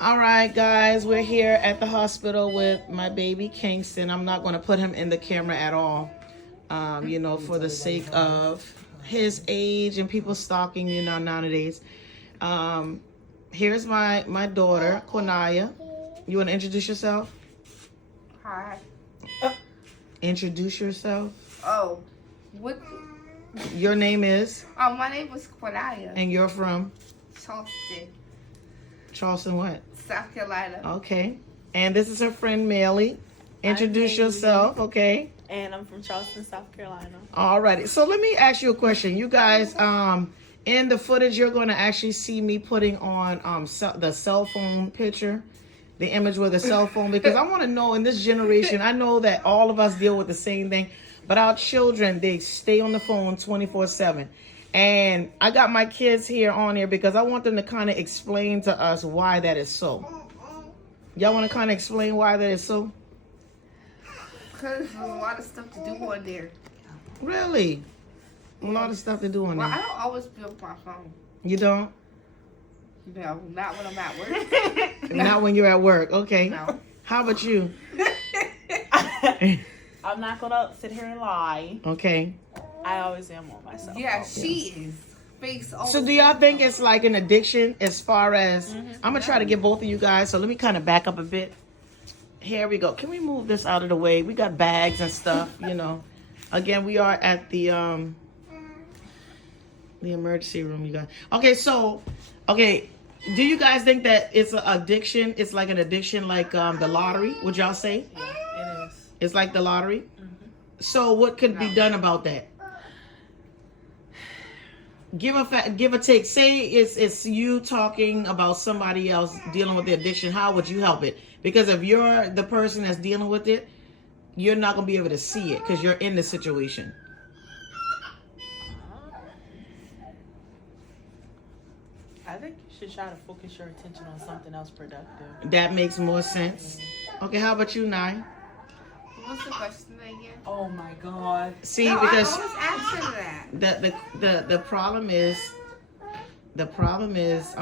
All right, guys, we're here at the hospital with my baby Kingston. I'm not going to put him in the camera at all, for the sake of his age and people stalking, nowadays. Um, Here's my daughter, Quinaya. You want to introduce yourself? Hi. Introduce yourself. Oh, what? Your name is? My name is Quinaya. And you're from? Charleston, Charleston what? South Carolina. Okay. And this is her friend Melly. Introduce yourself, okay? And I'm from Charleston, South Carolina. Alrighty. So let me ask you a question. You guys, in the footage, you're going to actually see me putting on the cell phone picture, the image with a cell phone, because I want to know in this generation, I know that all of us deal with the same thing, but our children, they stay on the phone 24/7. And I got my kids here on here because I want them to kind of explain to us why that is so. Y'all want to kind of explain why that is so? Because there's a lot of stuff to do on there. Really? A lot of stuff to do on Well, I there. don't always be on my phone. You don't? No, not when I'm at work. Not when you're at work. Okay. No. How about you? I'm not gonna sit here and lie. Okay. I always am on myself. Yeah, she is. Face all So do y'all think it's like an addiction as far as, I'm going to try to get both of you guys. So let me kind of back up a bit. Here we go. Can we move this out of the way? We got bags and stuff, Again, we are at the emergency room, you guys. Okay, do you guys think that it's an addiction? It's like an addiction like the lottery, would y'all say? Yeah, it is. It's like the lottery? So what could be done about that? Give a take. Say it's you talking about somebody else dealing with the addiction. How would you help it? Because if you're the person that's dealing with it, you're not gonna be able to see it because you're in the situation. I think you should try to focus your attention on something else productive. That makes more sense. Okay, how about you, Nye? What's the question again? Oh my God. See, No, because I always ask her that. the problem is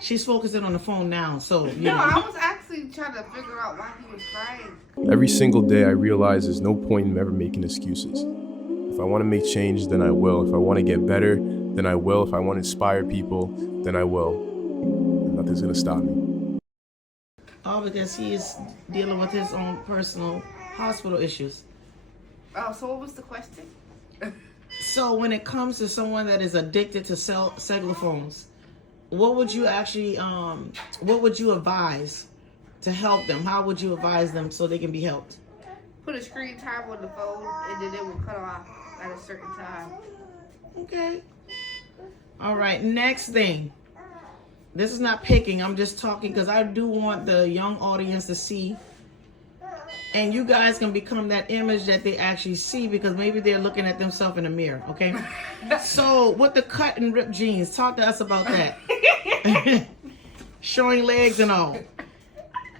she's focusing on the phone now, so you No, know. I was actually trying to figure out why he was crying. Every single day I realize there's no point in ever making excuses. If I want to make change, then I will. If I want to get better, then I will. If I want to inspire people, then I will. Nothing's going to stop me. All because he is dealing with his own personal hospital issues. Oh, so what was the question? So when it comes to someone that is addicted to cellular phones, what would you actually what would you advise to help them? How would you advise them so they can be helped? Put a screen time on the phone and then it will cut off at a certain time. Okay. All right, next thing. This is not picking, I'm just talking because I do want the young audience to see. And you guys can become that image that they actually see because maybe they're looking at themselves in the mirror, okay? So with the cut and ripped jeans, talk to us about that. Showing legs and all.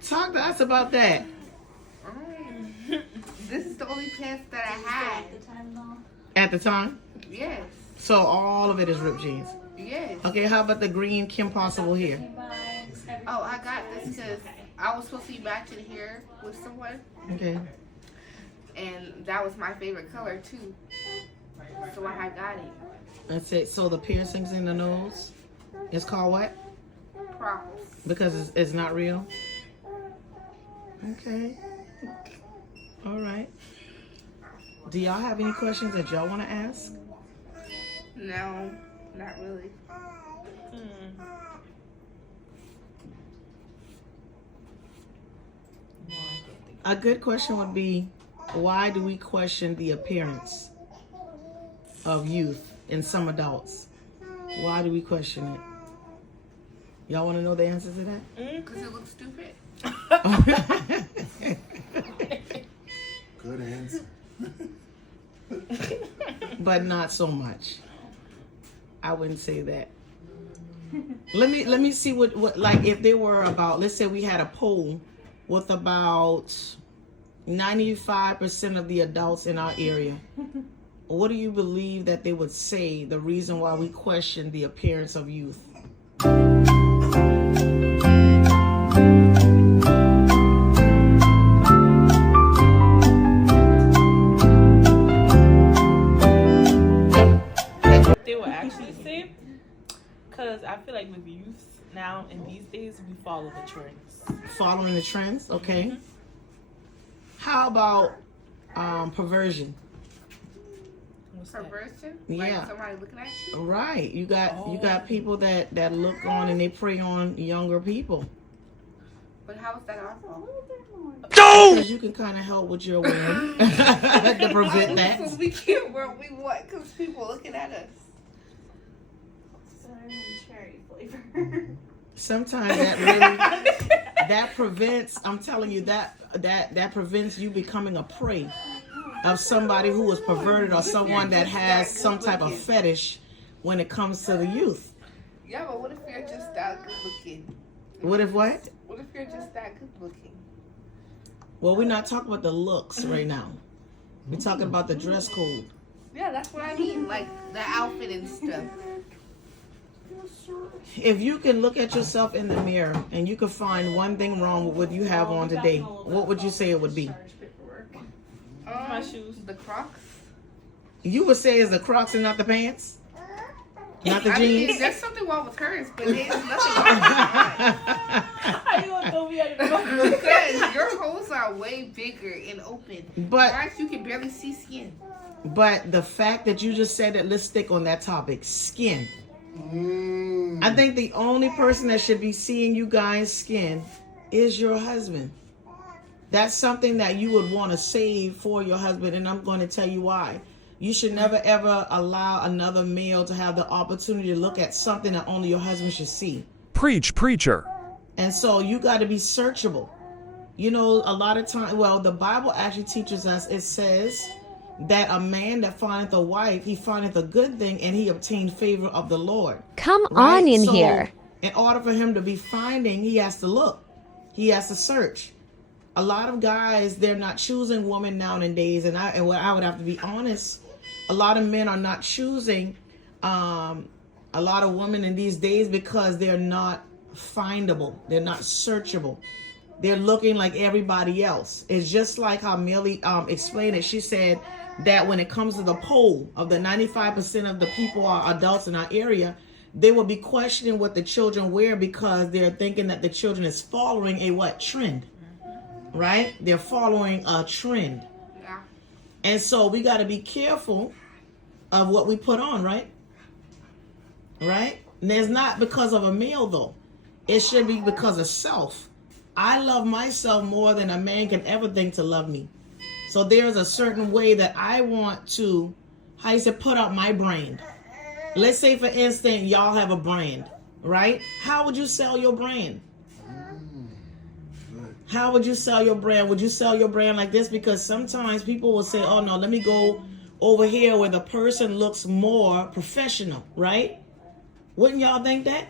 Talk to us about that. This is the only pants that I had. At the time? Yes. So all of it is ripped jeans. Yes. Okay, how about the green Kim Possible here? Oh, I got this because I was supposed to be matching here with someone, Okay. and that was my favorite color too. So I got it. That's it. So the piercings in the nose is called what? Props. Because it's not real? Okay. All right. Do y'all have any questions that y'all want to ask? No, not really. A good question would be, why do we question the appearance of youth in some adults? Why do we question it? Y'all want to know the answer to that? Because it looks stupid. Good answer. But not so much. I wouldn't say that. Let me see what like if there were about, let's say we had a poll with about 95% of the adults in our area. What do you believe that they would say the reason why we question the appearance of youth? with youth now in these days, we follow the trends. Following the trends, okay. How about perversion? What's that? Perversion? Yeah. Like somebody looking at you? Right. You got people that look on and they prey on younger people. But how is that our fault? Because you can kind of help with your wearing to prevent that. So we can't wear what we want because people looking at us. Cherry flavor. Sometimes that really that prevents. I'm telling you that prevents you becoming a prey of somebody who is perverted or someone that has some type of fetish when it comes to the youth. Yeah, but what if you're just that good looking? What if what? What if you're just that good looking? Well, we're not talking about the looks right now. We're talking about the dress code. Yeah, that's what I mean. Like the outfit and stuff. If you can look at yourself in the mirror and you could find one thing wrong with what you have on today, what would you say it would be? My shoes. The Crocs. You would say it's the Crocs and not the pants? Not the I mean, jeans? there's something wrong with hers, but there's nothing wrong with mine. How you gonna throw me out of the Because your holes are way bigger and open. But Guys, you can barely see skin. But the fact that you just said it, let's stick on that topic, skin. I think the only person that should be seeing you guys' skin is your husband. That's something that you would want to save for your husband, and I'm going to tell you why. You should never ever allow another male to have the opportunity to look at something that only your husband should see. Preach, preacher. And so you got to be searchable. You know, a lot of times, well, the Bible actually teaches us, it says that a man that findeth a wife, he findeth a good thing, and he obtained favor of the Lord. Come Right? on in So, here. In order for him to be finding, he has to look. He has to search. A lot of guys, they're not choosing women nowadays, and I would have to be honest. A lot of men are not choosing a lot of women in these days because they're not findable. They're not searchable. They're looking like everybody else. It's just like how Millie explained it. She said that when it comes to the poll of the 95% of the people are adults in our area, they will be questioning what the children wear because they're thinking that the children is following a what? Trend. Right? They're following a trend. Yeah. And so we got to be careful of what we put on, right? Right? And it's not because of a male, though. It should be because of self. I love myself more than a man can ever think to love me. So there's a certain way that I want to, how you say, put out my brand. Let's say, for instance, y'all have a brand, right? How would you sell your brand? How would you sell your brand? Would you sell your brand like this? Because sometimes people will say, oh no, let me go over here where the person looks more professional, right? Wouldn't y'all think that?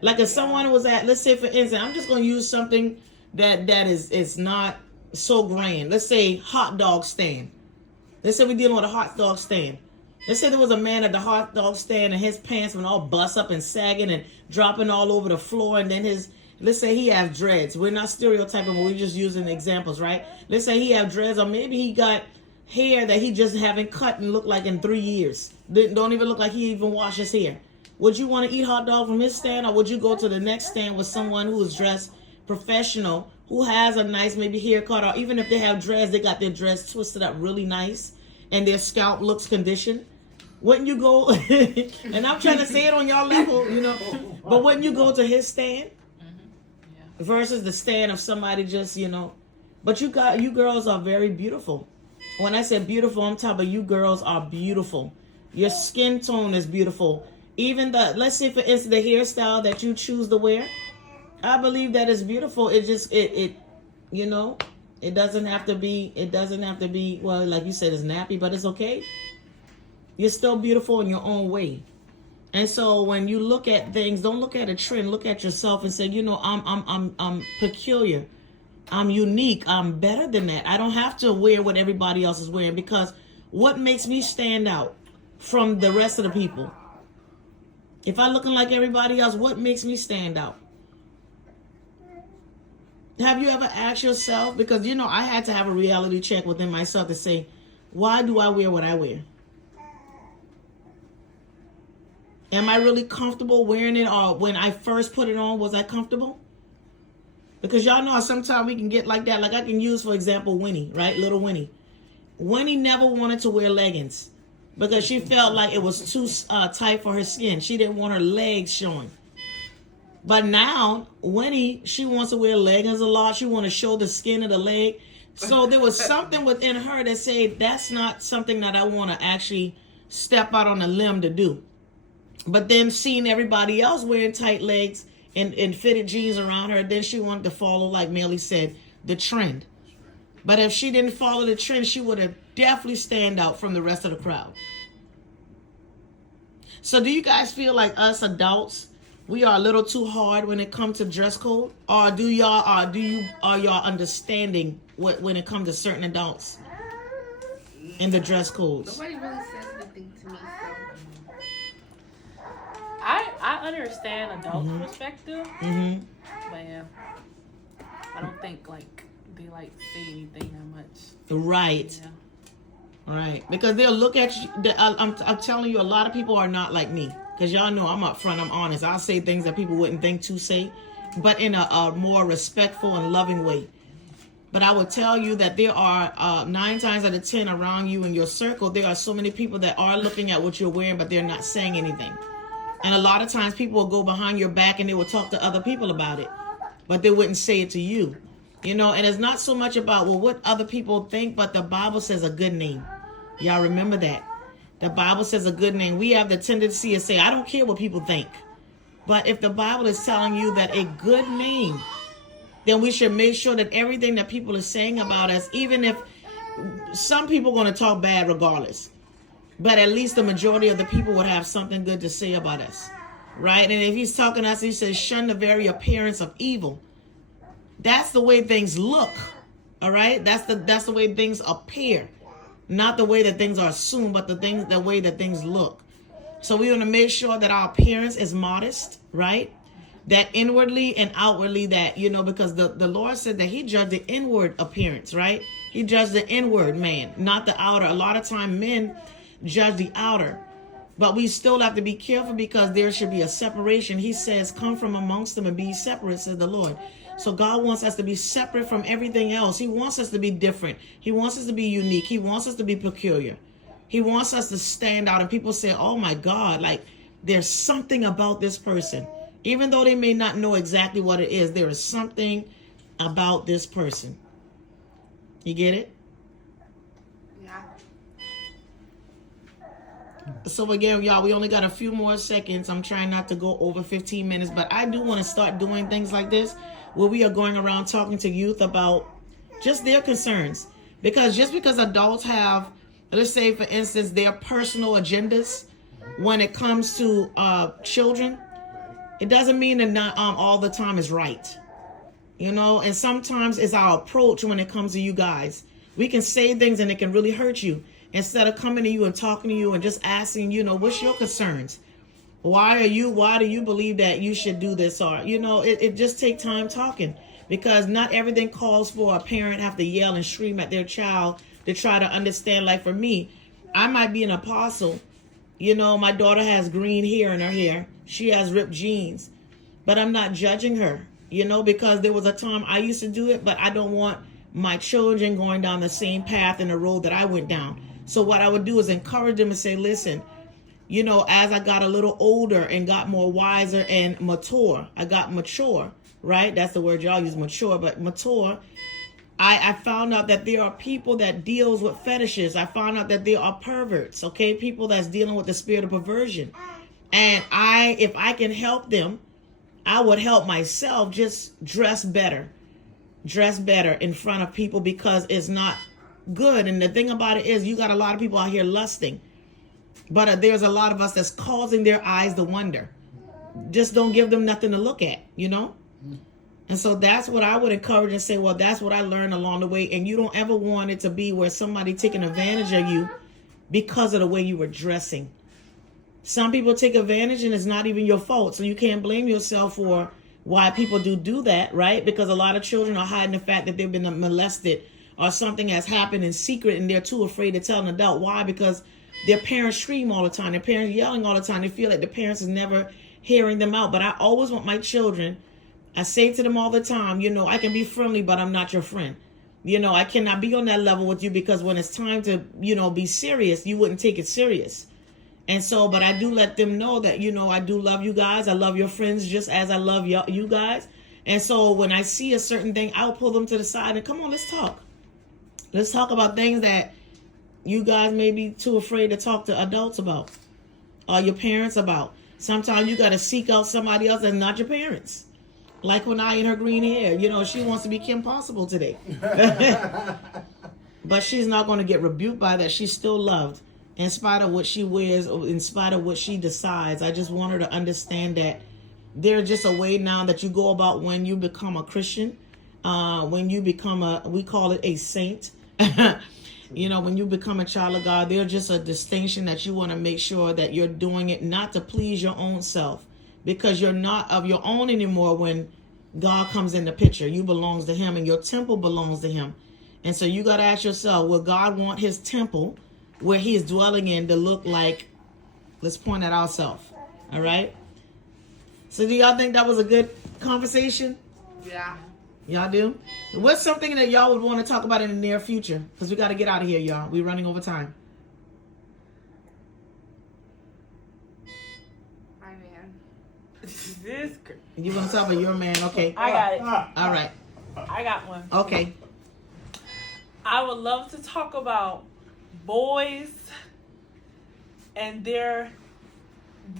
Like if someone was at, let's say for instance, I'm just going to use something that is not so grand. Let's say hot dog stand. Let's say we're dealing with a hot dog stand. Let's say there was a man at the hot dog stand and his pants went all bust up and sagging and dropping all over the floor, and then let's say he has dreads. We're not stereotyping, but we're just using examples, right? Let's say he have dreads, or maybe he got hair that he just haven't cut and look like in 3 years. Don't even look like he even washed his hair. Would you want to eat hot dog from his stand, or would you go to the next stand with someone who is dressed professional, who has a nice maybe haircut, or even if they have dreads, they got their dreads twisted up really nice and their scalp looks conditioned? Wouldn't you go, and I'm trying to say it on y'all level, you know, but wouldn't you go to his stand versus the stand of somebody just, you know? But you girls are very beautiful. When I say beautiful, I'm talking about you girls are beautiful. Your skin tone is beautiful. Even let's say for instance, the hairstyle that you choose to wear, I believe that is beautiful. It just, you know, it doesn't have to be, well, like you said, it's nappy, but it's okay. You're still beautiful in your own way. And so when you look at things, don't look at a trend, look at yourself and say, you know, I'm peculiar. I'm unique. I'm better than that. I don't have to wear what everybody else is wearing, because what makes me stand out from the rest of the people? If I'm looking like everybody else, what makes me stand out? Have you ever asked yourself? Because, you know, I had to have a reality check within myself to say, why do I wear what I wear? Am I really comfortable wearing it? Or when I first put it on, was I comfortable? Because y'all know sometimes we can get like that. Like I can use, for example, Winnie, right? Little Winnie. Winnie never wanted to wear leggings because she felt like it was too tight for her skin. She didn't want her legs showing. But now, Winnie, she wants to wear leggings a lot. She wants to show the skin of the leg. So there was something within her that said, that's not something that I want to actually step out on a limb to do. But then seeing everybody else wearing tight legs and fitted jeans around her, then she wanted to follow, like Melly said, the trend. But if she didn't follow the trend, she would have definitely stand out from the rest of the crowd. So do you guys feel like us adults, we are a little too hard when it comes to dress code? Or are y'all understanding when it comes to certain adults in the dress codes? Nobody really says anything to me, so. I understand adult perspective, but yeah, I don't think like they like say anything that much. Right. Yeah. Right. Because they'll look at you. I'm telling you, a lot of people are not like me. Because y'all know I'm up front, I'm honest. I'll say things that people wouldn't think to say, but in a more respectful and loving way. But I would tell you that there are 9 times out of 10 around you in your circle, there are so many people that are looking at what you're wearing, but they're not saying anything. And a lot of times people will go behind your back and they will talk to other people about it, but they wouldn't say it to you. You know, and it's not so much about, well, what other people think, but the Bible says a good name. Y'all remember that. The Bible says a good name. We have the tendency to say, I don't care what people think. But if the Bible is telling you that a good name, then we should make sure that everything that people are saying about us, even if some people are going to talk bad regardless, but at least the majority of the people would have something good to say about us, right? And if he's talking to us, he says, shun the very appearance of evil. That's the way things look, all right? That's the way things appear. Not the way that things are assumed, but the way that things look. So we want to make sure that our appearance is modest, right? That inwardly and outwardly that, you know, because the Lord said that he judged the inward appearance, right? He judged the inward man, not the outer. A lot of time men judge the outer. But we still have to be careful because there should be a separation. He says, come from amongst them and be separate, says the Lord. So God wants us to be separate from everything else. He wants us to be different. He wants us to be unique. He wants us to be peculiar. He wants us to stand out. And people say, oh my God, like there's something about this person. Even though they may not know exactly what it is, there is something about this person. You get it? Yeah. So again, y'all, we only got a few more seconds. I'm trying not to go over 15 minutes, but I do want to start doing things like this where we are going around talking to youth about just their concerns. Because just because adults have, let's say, for instance, their personal agendas when it comes to children, it doesn't mean that not all the time is right. You know, and sometimes it's our approach when it comes to you guys. We can say things and it can really hurt you. Instead of coming to you and talking to you and just asking, you know, what's your concerns? Why do you believe that you should do this? Or, you know, it just takes time talking, because not everything calls for a parent have to yell and scream at their child to try to understand. Like for me, I might be an apostle. You know, my daughter has green hair in her hair. She has ripped jeans, but I'm not judging her, you know, because there was a time I used to do it, but I don't want my children going down the same path in the road that I went down. So what I would do is encourage them and say, listen, you know, as I got a little older and got more wiser and mature, I got mature, right? That's the word y'all use, mature, but mature. I found out that there are people that deals with fetishes. I found out that there are perverts, okay? People that's dealing with the spirit of perversion. And if I can help them, I would help myself just dress better in front of people, because it's not good. And the thing about it is, you got a lot of people out here lusting, but there's a lot of us that's causing their eyes to wonder. Just don't give them nothing to look at, you know? And so that's what I would encourage and say, well, that's what I learned along the way. And you don't ever want it to be where somebody taking advantage of you because of the way you were dressing. Some people take advantage and it's not even your fault. So you can't blame yourself for why people do that, right? Because a lot of children are hiding the fact that they've been molested or something has happened in secret and they're too afraid to tell an adult. Why? Because their parents scream all the time, their parents yelling all the time. They feel like the parents is never hearing them out. But I always want my children, I say to them all the time, you know, I can be friendly, but I'm not your friend. You know, I cannot be on that level with you, because when it's time to, you know, be serious, you wouldn't take it serious. And so, but I do let them know that, you know, I do love you guys. I love your friends just as I love you guys. And so when I see a certain thing, I'll pull them to the side and come on, let's talk. Let's talk about things that you guys may be too afraid to talk to adults about, or your parents about. Sometimes you got to seek out somebody else that's not your parents. Like Quinaya in her green hair. You know, she wants to be Kim Possible today. But she's not going to get rebuked by that. She's still loved in spite of what she wears, or in spite of what she decides. I just want her to understand that there's just a way now that you go about when you become a Christian, when you become we call it a saint. You know, when you become a child of God, there's just a distinction that you want to make sure that you're doing it not to please your own self, because you're not of your own anymore when God comes in the picture. You belong to him, and your temple belongs to him. And so you got to ask yourself, will God want his temple where he is dwelling in to look like, let's point at ourselves. All right. So do y'all think that was a good conversation? Yeah. Y'all do? What's something that y'all would want to talk about in the near future? Because we got to get out of here, y'all. We're running over time. My man. This. You want to talk about your man? Okay. I got it. All right. I got one. Okay. I would love to talk about boys and their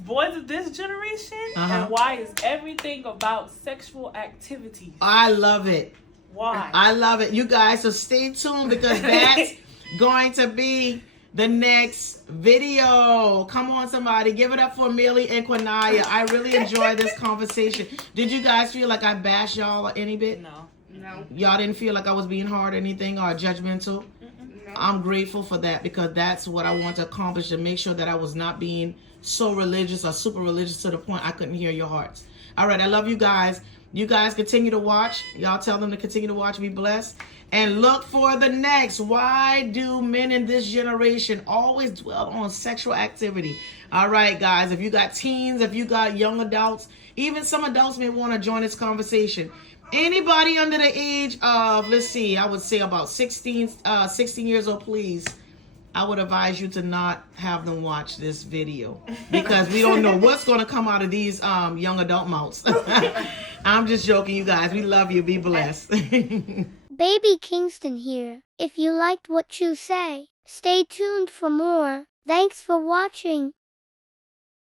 boys of this generation, and why is everything about sexual activities. I love it. Why? I love it. You guys, so stay tuned, because that's going to be the next video. Come on, somebody. Give it up for Millie and Quinaya. I really enjoyed this conversation. Did you guys feel like I bashed y'all any bit? No. No. Y'all didn't feel like I was being hard or anything, or judgmental? No. I'm grateful for that, because that's what I want to accomplish, to make sure that I was not being so religious or super religious to the point I couldn't hear your hearts. All right, I love you guys. You guys continue to watch. Y'all tell them to continue to watch. Be blessed. And look for the next. Why do men in this generation always dwell on sexual activity? All right, guys. If you got teens, if you got young adults, even some adults may want to join this conversation. Anybody under the age of, let's see, I would say about 16 years old, please, I would advise you to not have them watch this video, because we don't know what's going to come out of these young adult mouths. I'm just joking, you guys. We love you. Be blessed. Baby Kingston here. If you liked what you say, stay tuned for more. Thanks for watching.